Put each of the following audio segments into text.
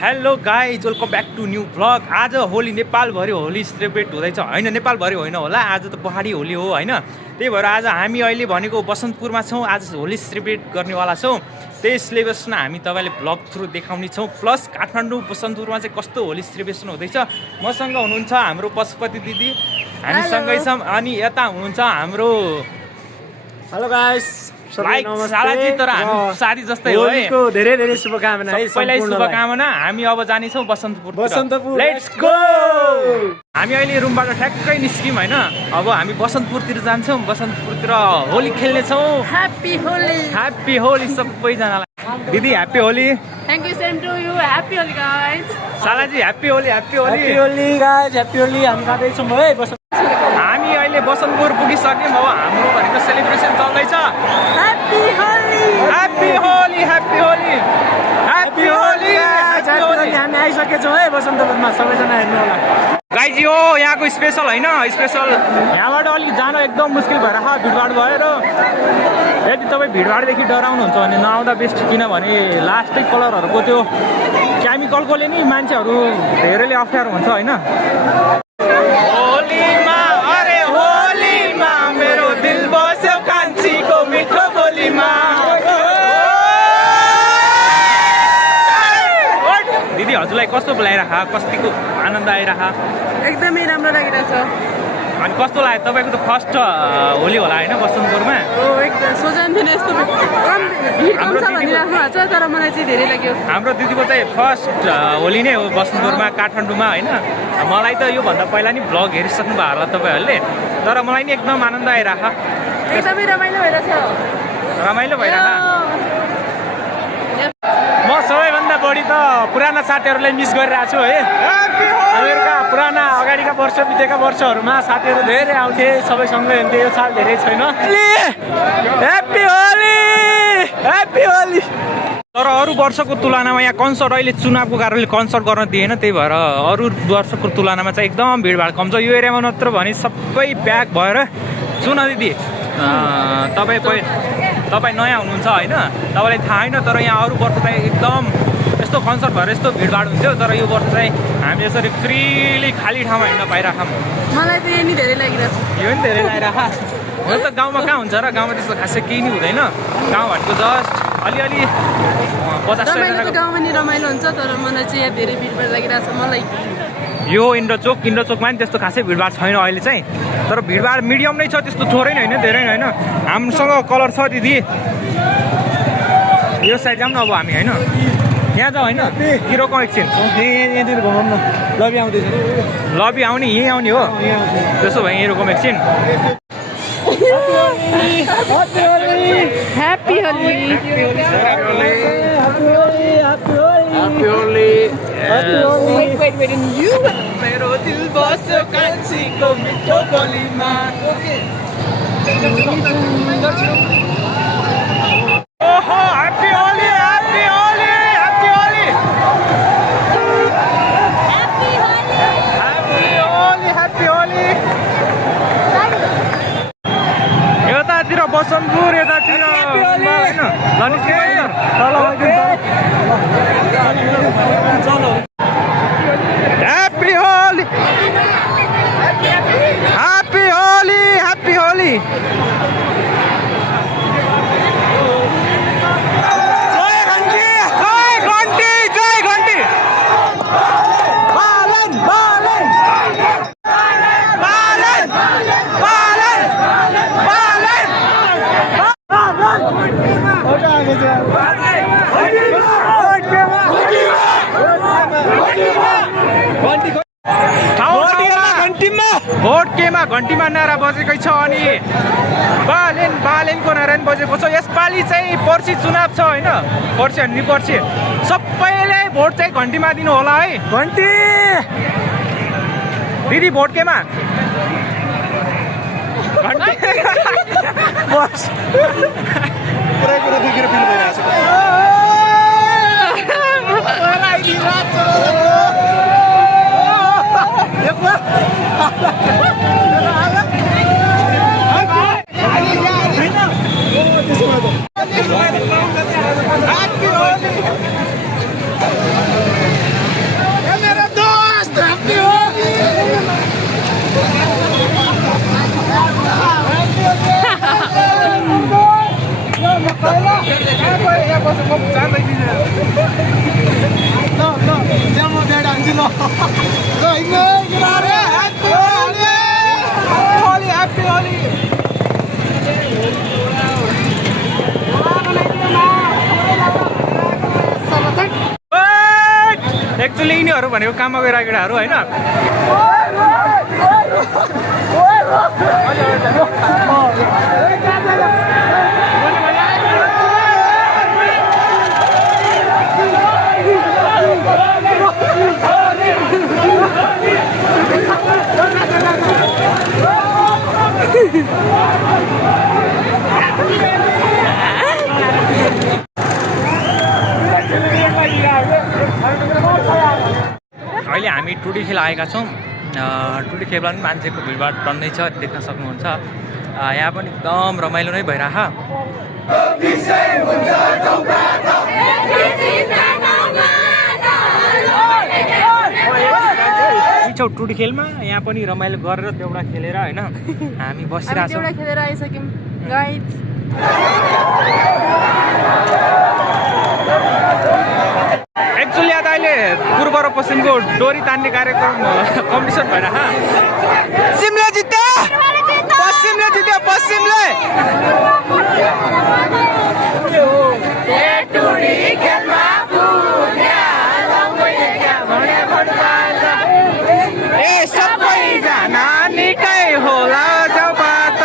Hello guys, welcome back to new vlog. आज Holi नेपालभरि Holi celebrate हुँदैछ होइन, नेपालभरि होइन होला, आज त पहाडी होली हो होइन। त्यही भएर आज हामी अहिले भनेको बसन्तपुरमा छौँ। आज होली सेलिब्रेट गर्नेवाला छौँ। त्यही सेलिब्रेसन हामी तपाईँले भ्लग थ्रु देखाउने छौँ। प्लस काठमाडौँ बसन्तपुरमा चाहिँ कस्तो होली सेलिब्रेसन हुँदैछ। मसँग हुनुहुन्छ हाम्रो पशुपति दिदी, हामीसँगै छौँ। अनि यता हुनुहुन्छ हाम्रो हेलो गाइस, सालाजी, तर हामी साथी जस्तै हो है। धेरै धेरै शुभकामना है। सबैलाई शुभकामना। हामी अब जानेछौँ बसन्तपुर। Let's go. हामी अहिले रुमबाट ठ्याक्कै निस्क्यौँ होइन। अब हामी बसन्तपुरतिर जान्छौँ। बसन्तपुरतिर होली खेल्नेछौँ। ह्याप्पी होली। ह्याप्पी होली सबैजनालाई। दिदी happy Holi. Thank you, same to you. Happy Holi guys. सालाजी happy Holi. Happy Holi. Happy Holi guys, happy Holi. हामी जाँदैछौँ है हामी अहिले बसन्तपुर पुगिसक्यौँ। अब हाम्रो भनेको सेलिब्रेसन चल्दैछ। Happy Holi. Happy Holi. Happy Holi. Happy Holi. हामी आइसकेछौँ है बसन्तपुरमा। सबैजना हेर्नु होला। गाइज यो यहाँको स्पेसल होइन, स्पेसल यहाँबाट अलिक जान एकदम मुस्किल भएर भिडभाड भएर। यदि तपाईँ भिडभाडदेखि डराउनुहुन्छ भने नआउँदा बेस्ट, किनभने लास्टै कलरहरूको त्यो केमिकलकोले नि मान्छेहरू धेरैले अप्ठ्यारो हुन्छ होइन। होलीमा अरे होलीमा मेरो दिल बस्यो कान्छीको मिठो बोलीमा। दिदी हजुरलाई कस्तो बोलाइराख, कतिको आनन्द आइराख? एकदमै राम्रो लागिरहेछ। अनि कस्तो लाग्यो तपाईँको त फर्स्ट होली होला होइन बसन्तपुरमा? एकदम सोचेको थिएन यस्तो भिड कम छ भनिराख्नु भएको छ, तर मलाई चाहिँ धेरै लाग्यो। हाम्रो दिदीको चाहिँ फर्स्ट होली नै हो बसन्तपुरमा, काठमाडौँमा होइन। मलाई त योभन्दा पहिला नि भ्लग हेरिसक्नु भयो होला तपाईँहरूले, तर मलाई नि एकदम आनन्द आइराख। एकदमै रमाइलो भइरहेछ। रमाइलो भइराख। म सबैभन्दा बढी त पुराना साथीहरूलाई मिस गरिरहेको छु है। हामीहरूका पुराना अगाडिका वर्ष बितेका वर्षहरूमा साथीहरू धेरै आउँथे, सबैसँगै हुन्थे। यो साल धेरै छैन। ह्याप्पी होली। ह्याप्पी होली। तर अरू वर्षको तुलनामा यहाँ कन्सर्ट अहिले चुनावको कारणले कन्सर्ट गर्न दिएन, त्यही भएर अरू वर्षको तुलनामा चाहिँ एकदम भिडभाड कम छ। यो एरियामा नत्र भने सबै प्याक भएर। सुन दिदी, तपाईँ नयाँ हुनुहुन्छ होइन, तपाईँलाई थाहा होइन, तर यहाँ अरू वर्ष चाहिँ एकदम यस्तो कन्सर्ट भएर यस्तो भिडभाड हुन्थ्यो। तर यो वर्ष चाहिँ हामी यसरी फ्रिली खाली ठाउँमा हिँड्न पाइराखौँ। मलाई त यो नि धेरै लागिरहेछ। यो पनि धेरै लागिराख। हुन त गाउँमा कहाँ हुन्छ र, गाउँमा त्यस्तो खासै केही नि हुँदैन। गाउँ भनेको जस्ट अलिअलि 50 गाउँमा नि रमाइलो हुन्छ, तर मलाई चाहिँ यहाँ धेरै भिडभाड लागिरहेछ। मलाई यो इन्डोचोकमा नि त्यस्तो खासै भिडभाड छैन अहिले चाहिँ, तर भिडभाड मिडियम नै छ, त्यस्तो थोरै नै होइन, धेरै नै होइन। हामीसँग कलर छ दिदी, यो साइड जाऊँ न अब हामी होइन। यहाँ जाउँ होइन, किरोको एकछिन यहाँतिर घुमाउँ न। लबी आउँदैछ। लबी आउने, यहीँ आउने हो। त्यसो भए यहीँ रोकौँ एकछिन। ह्याप्पी होली। मेरो दिल बस्यो कान्छीको मिठो बोलीमा। ओहो happy Holi. Happy Holi. Happy Holi. Happy Holi. Happy Holi. यतातिर बसन्तपुर, यतातिर होइन। Happy Holi. Happy Holi. Happy Holi. Vote केमा घन्टीमा नारा बजेकै छ। अनि बालेनको नारा पनि बजेको छ। यसपालि चाहिँ पर्सि चुनाव छ होइन, पर्सि अनि पर्सि सबैले भोट चाहिँ घन्टीमा दिनु होला है। घन्टी दिदी भोट केमा? घन्टी बस पुरै कुरा देखेर फिल भइरहेको छ। एक्चुअली यिनीहरू भनेको काममा गएर केटाहरू होइन अहिले हामी टुडी खेल आएका छौँ टुडी खेलमा पनि मान्छेको भिडभाड टन्नै छ देख्न सक्नुहुन्छ यहाँ पनि एकदम रमाइलो नै भइरह छौ टुडी खेलमा यहाँ पनि रमाइलो गरेर देउडा खेलेर होइन हामी बसिरहेको छौँ खेलेर आइसक्यौँ गाइज एक्चुअली आज अहिले पूर्व र पश्चिमको डोरी तान्ने कार्यक्रम कम्पिटिसन भइरह पश्चिमले जित्यो पश्चिमले जित्यो पश्चिमले ए सबैजना निकै होला जाउबाट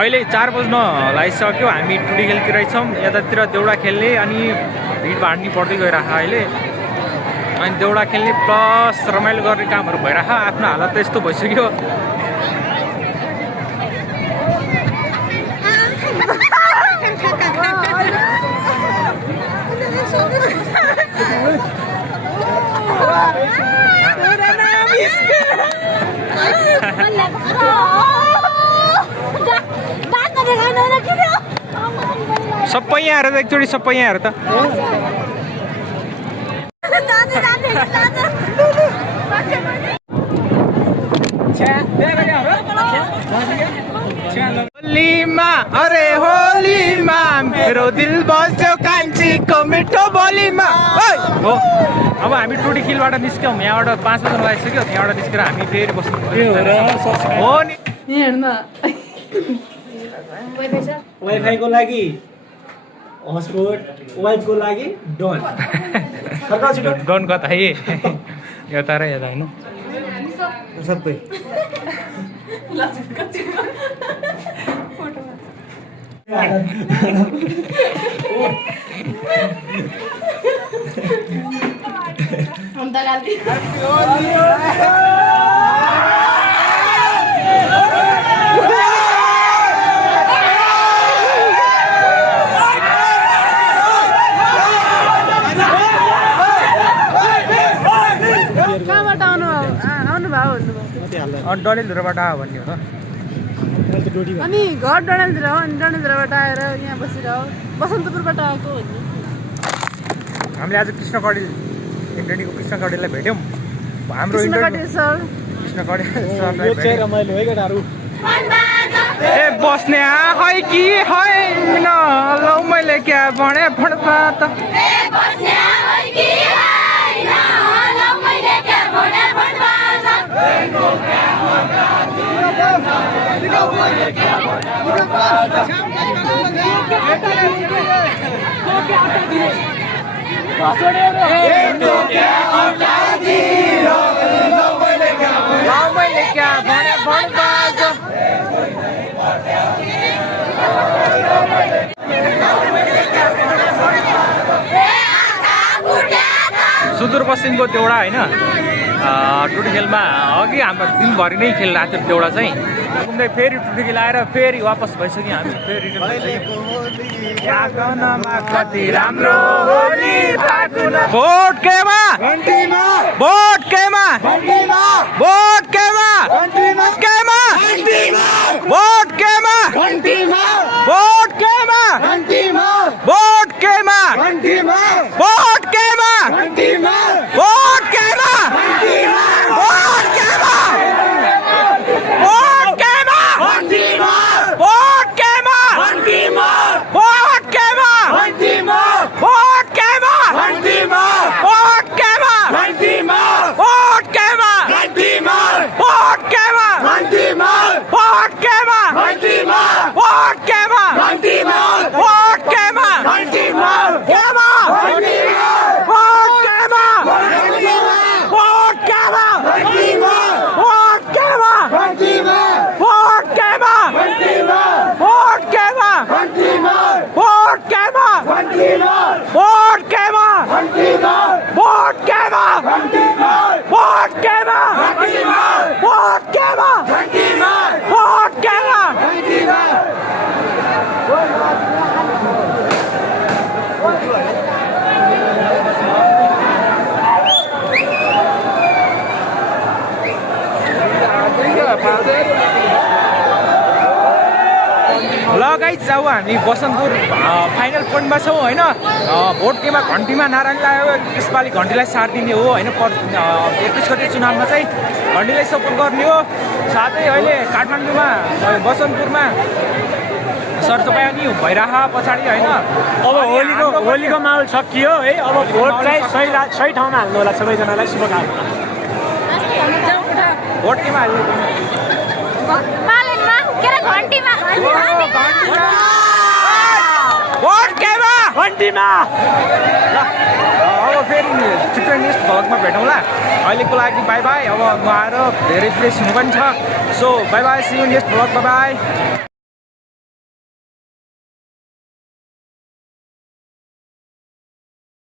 अहिले 4 बज्न लागिसक्यो हामी टुडी खेलतिर छौँ यतातिर देउडा खेल्ने अनि भिडभाड नि पर्दै गइरह अहिले अनि देउडा खेल्ने प्लस रमाइलो गर्ने कामहरू भइरह आफ्नो हालत त यस्तो भइसक्यो सबै यहाँ हेर त एकचोटि सबै यहाँ हेर त होलीमा अरे होलीमा मेरो दिल बस्यो कान्छीको मिठो बोलीमा हो अब हामी टुडी खेलबाट निस्क्यौँ यहाँबाट 5 बज्न लागिसक्यो यहाँबाट निस्केर हामी फेरि बस्नु हो नि वाइफाईको लागि हटस्पट वाइफको लागि डन डन कता है यता र यता होइन सबै डडेलधुराबाट आयो भन्ने हो अनि घर डडेलधुरा हो अनि डडेलधुराबाट आएर यहाँ बसेर हो बसन्तपुरबाट आएको हो नि हामीले आज कृष्ण कडेल इन्टरनेटको कृष्ण कडेललाई भेट्यौँ हाम्रो कृष्ण कडेल सर कृष्ण कडेल सरलाई भेट्यौँ रमाइलो है केटाहरू ए बस्ने है कि है न लौ मैले क्या भने फड्पा त सुदूरपश्चिमको देउडा होइन टुडी खेलमा अघि हाम्रो दिनभरि नै खेलिरहेको थियो देउडा चाहिँ घुम्दै फेरि टुडी खेल आएर फेरि वापस भइसक्यो हामी फेरि कति राम्रो भोट केमा भोट केमा भोट केमा केमा भोट केमा भोट केमा भोट केमा भोट केमा भोट केमा भोट केमा भोट केमा भोट केमा भोट केमा ल गाइज अब हामी बसन्तपुर फाइनल पोइन्टमा छौँ होइन भोट केमा घन्टीमा नारायण लाग्यो यसपालि घन्टीलाई साथ दिने हो होइन 21 गते चुनावमा चाहिँ घन्टीलाई सपोर्ट गर्ने हो साथै अहिले काठमाडौँमा बसन्तपुरमा सरसफाइ भइरह पछाडि होइन अब होलीको माहौल सकियो है अब भोट चाहिँ सही ठाउँमा हाल्नु होला सबैजनालाई शुभकामना भोट केमा हाल्ने भोट केमा घन्टीमा ल अब फेरि छिट्टै नेक्स्ट भ्लगमा भेटौँला अहिलेको लागि बाई बाई अब म आएर धेरै फ्रेस हुनु पनि छ so bye bye see you next vlog bye by